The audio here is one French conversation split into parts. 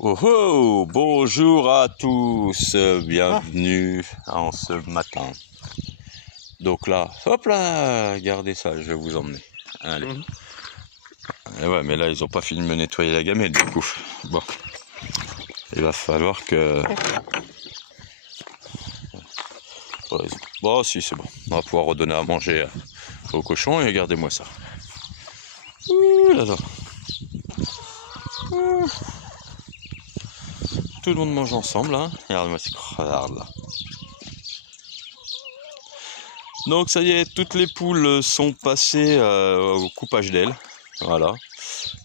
Oh oh, bonjour à tous, bienvenue en ce matin. Donc là, hop là, regardez ça, je vais vous emmener. Allez. Et ouais, mais là, ils ont pas fini de me nettoyer la gamelle, du coup. Bon, il va falloir que... Bon, si, c'est bon. On va pouvoir redonner à manger aux cochons et regardez-moi ça. Ouh là là. Ouh. Tout le monde mange ensemble, hein. Regarde-moi ces crevards là. Donc ça y est, toutes les poules sont passées au coupage d'ailes. Voilà.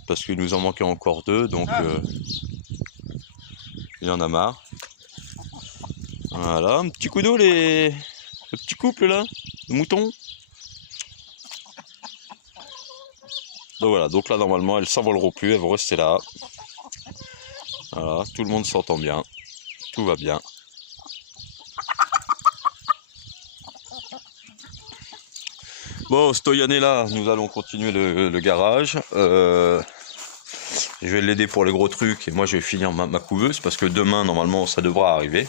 Parce qu'il nous en manquait encore 2, donc il en a marre. Voilà, un petit coup d'eau le petit couple là, de moutons. Donc voilà, donc là normalement elles s'envoleront plus, elles vont rester là. Voilà, tout le monde s'entend bien, tout va bien. Bon, Stoyan est là, nous allons continuer le garage. Je vais l'aider pour les gros trucs et moi je vais finir ma couveuse parce que demain normalement ça devra arriver.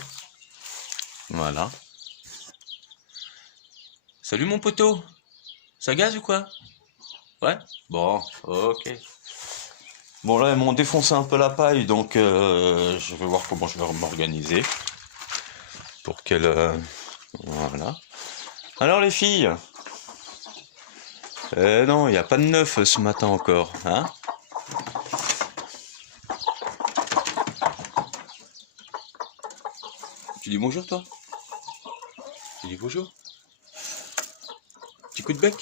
Voilà. Salut mon poteau, ça gaze ou quoi? Ouais. Bon, ok. Bon là ils m'ont défoncé un peu la paille donc je vais voir comment je vais m'organiser pour qu'elle... voilà. Alors les filles, non, il n'y a pas de neuf ce matin encore, hein? Tu dis bonjour toi? Tu dis bonjour? Petit coup de bec?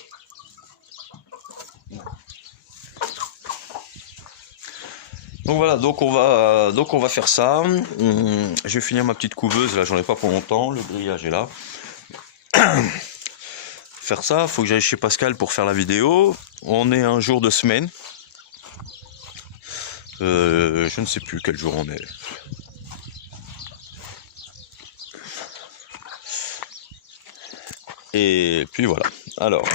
Donc voilà, donc on va faire ça. Je vais finir ma petite couveuse, là j'en ai pas pour longtemps, le grillage est là. Faire ça, faut que j'aille chez Pascal pour faire la vidéo. On est un jour de semaine. Je ne sais plus quel jour on est. Et puis voilà. Alors,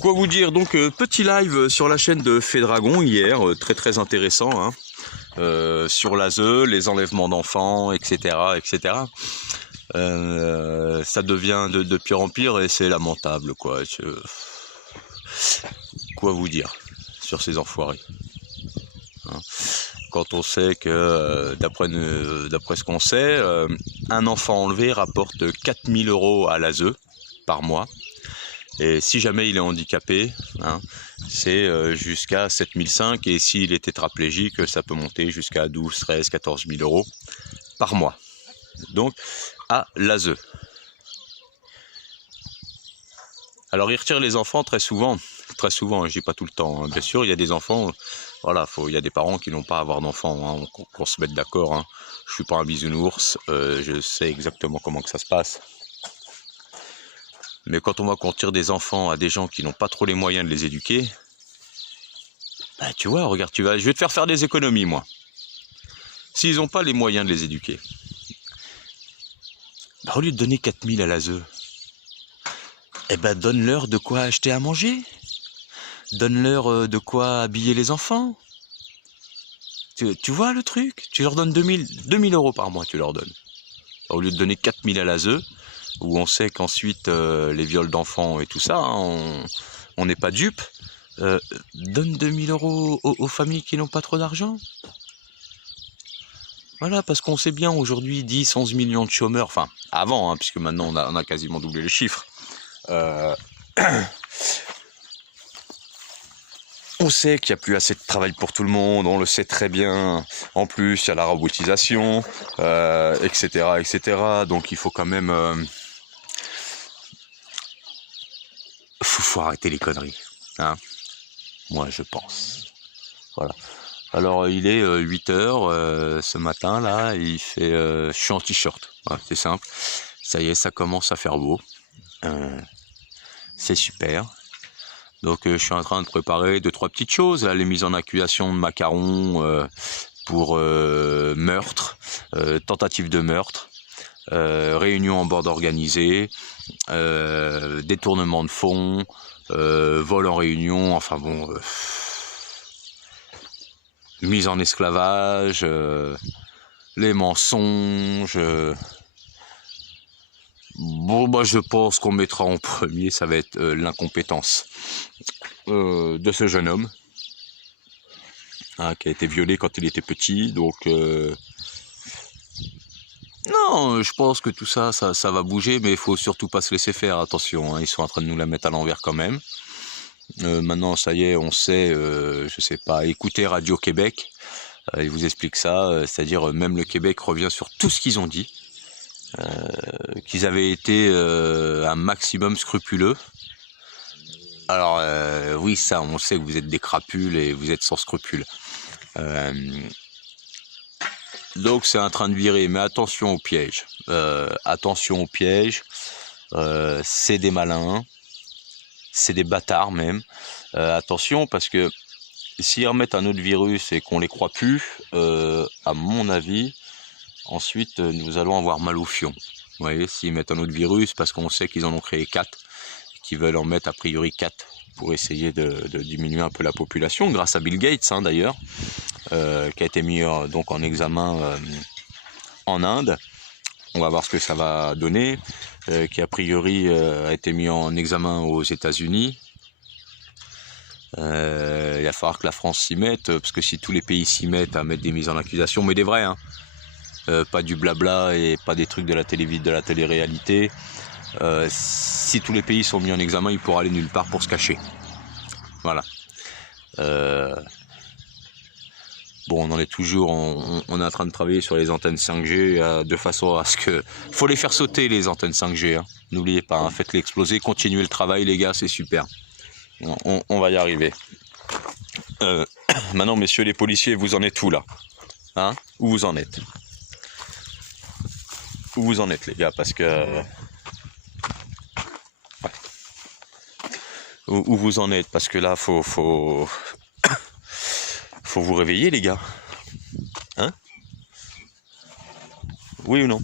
quoi vous dire, donc petit live sur la chaîne de Fédragon hier, très intéressant, hein, sur l'ASE, les enlèvements d'enfants, etc. etc. Ça devient de pire en pire et c'est lamentable, quoi. Quoi vous dire sur ces enfoirés, hein, quand on sait que, d'après ce qu'on sait, un enfant enlevé rapporte 4000 € à l'ASE par mois. Et si jamais il est handicapé, hein, c'est jusqu'à 7005 et s'il est tétraplégique, ça peut monter jusqu'à 12, 13, 14 000 € par mois. Donc à l'ASE. Alors ils retirent les enfants très souvent, je dis pas tout le temps, hein. Bien sûr il y a des enfants, voilà, il y a des parents qui n'ont pas à avoir d'enfants, hein, qu'on se mette d'accord, hein. Je suis pas un bisounours, je sais exactement comment que ça se passe. Mais quand on voit qu'on tire des enfants à des gens qui n'ont pas trop les moyens de les éduquer, bah tu vois, regarde, je vais te faire des économies, moi. S'ils n'ont pas les moyens de les éduquer, bah, au lieu de donner 4000 à l'ASE, eh ben donne-leur de quoi acheter à manger. Donne-leur de quoi habiller les enfants. Tu vois le truc? Tu leur donnes 2000 € par mois, tu leur donnes. Au lieu de donner 4000 à l'ASE, où on sait qu'ensuite les viols d'enfants et tout ça, hein, on n'est pas dupes. Donne 2000 € aux familles qui n'ont pas trop d'argent. Voilà, parce qu'on sait bien aujourd'hui 10, 11 millions de chômeurs, enfin avant, hein, puisque maintenant on a quasiment doublé les chiffres. On sait qu'il n'y a plus assez de travail pour tout le monde, on le sait très bien. En plus, il y a la robotisation, etc., etc. Donc il faut quand même... faut arrêter les conneries, hein. Moi, je pense. Voilà. Alors, il est 8 h ce matin, là, il fait... je suis en t-shirt, voilà, c'est simple. Ça y est, ça commence à faire beau. C'est super. Donc je suis en train de préparer 2-3 petites choses, là, les mises en accusation de macarons pour meurtre, tentative de meurtre, réunion en bande organisée, détournement de fonds, vol en réunion, enfin bon, mise en esclavage, les mensonges. Bon, moi je pense qu'on mettra en premier, ça va être l'incompétence de ce jeune homme, hein, qui a été violé quand il était petit, donc non, je pense que tout ça va bouger, mais il faut surtout pas se laisser faire, attention, hein, ils sont en train de nous la mettre à l'envers quand même. Maintenant, ça y est, on sait, je sais pas, écouter Radio Québec, ils vous expliquent ça, c'est-à-dire même le Québec revient sur tout ce qu'ils ont dit, qu'ils avaient été un maximum scrupuleux. Alors, oui, ça, on sait que vous êtes des crapules et vous êtes sans scrupules. Donc, c'est en train de virer, mais attention aux pièges. Attention aux pièges, c'est des malins. C'est des bâtards même. Attention, parce que s'ils remettent un autre virus et qu'on les croit plus, à mon avis, ensuite nous allons avoir mal au fion. Vous voyez, s'ils mettent un autre virus, parce qu'on sait qu'ils en ont créé 4, qu'ils veulent en mettre a priori 4 pour essayer de diminuer un peu la population, grâce à Bill Gates hein, d'ailleurs, qui a été mis donc en examen en Inde. On va voir ce que ça va donner. Qui a priori a été mis en examen aux États-Unis. Il va falloir que la France s'y mette, parce que si tous les pays s'y mettent à mettre des mises en accusation, mais des vrais, hein, pas du blabla et pas des trucs de la télé-réalité, si tous les pays sont mis en examen, ils pourront aller nulle part pour se cacher. Voilà. Bon, on en est toujours, on est en train de travailler sur les antennes 5G de façon à ce que... faut les faire sauter les antennes 5G, hein. N'oubliez pas, hein, faites-les exploser, continuez le travail les gars, c'est super. On va y arriver. Maintenant, messieurs les policiers, vous en êtes où là, hein? Où vous en êtes? Où vous en êtes les gars? Parce que... ouais. Où vous en êtes? Parce que là, faut vous réveiller les gars, hein? Oui ou non?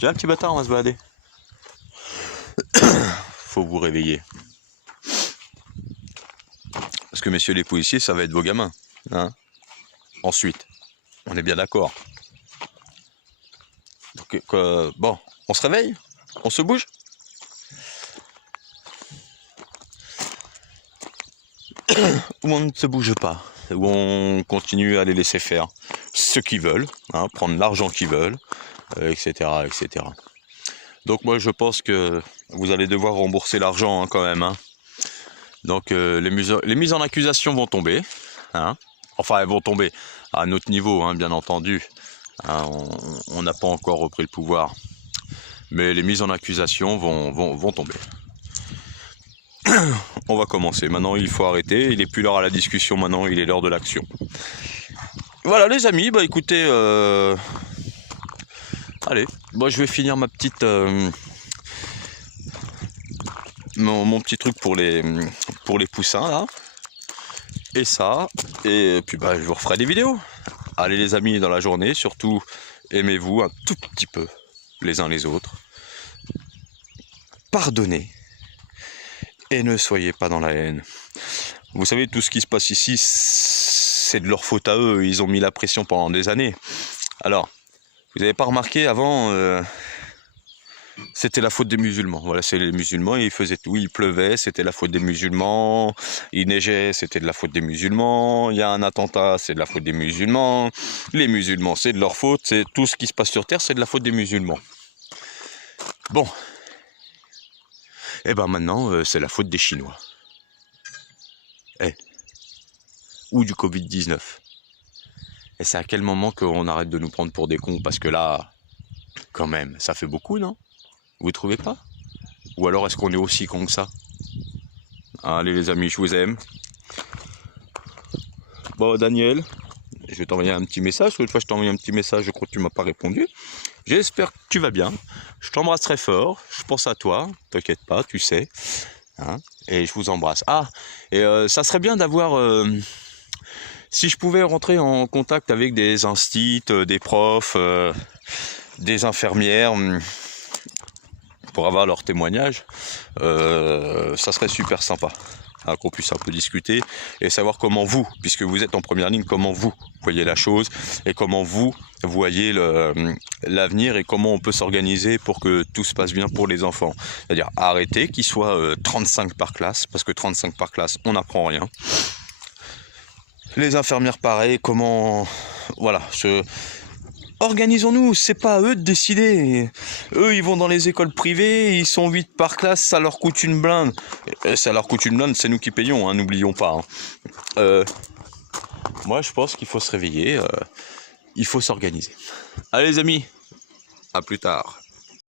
Tiens, un petit bâtard, on va se balader. Faut vous réveiller. Parce que messieurs les policiers, ça va être vos gamins, hein? Ensuite, on est bien d'accord. Donc, bon, on se réveille? On se bouge? Ou on ne se bouge pas? Où on continue à les laisser faire ce qu'ils veulent, hein, prendre l'argent qu'ils veulent, etc., etc. Donc moi je pense que vous allez devoir rembourser l'argent hein, quand même. Hein. Donc les mises en accusation vont tomber, hein. Enfin elles vont tomber à un autre niveau, hein, bien entendu. Hein, on n'a pas encore repris le pouvoir, mais les mises en accusation vont tomber. On va commencer. Maintenant, il faut arrêter. Il n'est plus l'heure à la discussion. Maintenant, il est l'heure de l'action. Voilà, les amis. Bah, écoutez, allez. Moi, je vais finir ma petite, mon petit truc pour les poussins là. Et ça. Et puis, bah, je vous referai des vidéos. Allez, les amis, dans la journée, surtout, aimez-vous un tout petit peu les uns les autres. Pardonnez. Et ne soyez pas dans la haine. Vous savez, tout ce qui se passe ici, c'est de leur faute à eux. Ils ont mis la pression pendant des années. Alors, vous n'avez pas remarqué, avant, c'était la faute des musulmans. Voilà, c'est les musulmans, ils faisaient tout. Il pleuvait, c'était la faute des musulmans. Il neigeait, c'était de la faute des musulmans. Il y a un attentat, c'est de la faute des musulmans. Les musulmans, c'est de leur faute. C'est tout ce qui se passe sur Terre, c'est de la faute des musulmans. Bon. Et ben maintenant, c'est la faute des Chinois. Ou du Covid-19. Et c'est à quel moment qu'on arrête de nous prendre pour des cons? Parce que là, quand même, ça fait beaucoup, non? Vous trouvez pas? Ou alors est-ce qu'on est aussi cons que ça? Allez les amis, je vous aime. Bon Daniel, je vais t'envoyer un petit message. L'autre fois je t'ai envoyé un petit message, je crois que tu m'as pas répondu. J'espère que tu vas bien. Je t'embrasse très fort. Je pense à toi. T'inquiète pas, tu sais. Hein, et je vous embrasse. Ah, et ça serait bien d'avoir... si je pouvais rentrer en contact avec des instits, des profs, des infirmières... pour avoir leur témoignage, ça serait super sympa. Hein, qu'on puisse un peu discuter et savoir comment vous, puisque vous êtes en première ligne, comment vous voyez la chose et comment vous voyez l'avenir et comment on peut s'organiser pour que tout se passe bien pour les enfants. C'est-à-dire arrêter qu'il soit 35 par classe, parce que 35 par classe, on n'apprend rien. Les infirmières pareil, comment... Voilà, organisons-nous, c'est pas à eux de décider. Eux, ils vont dans les écoles privées, ils sont 8 par classe, ça leur coûte une blinde. Et ça leur coûte une blinde, c'est nous qui payons, hein, n'oublions pas. Hein. Moi, je pense qu'il faut se réveiller, il faut s'organiser. Allez les amis, à plus tard.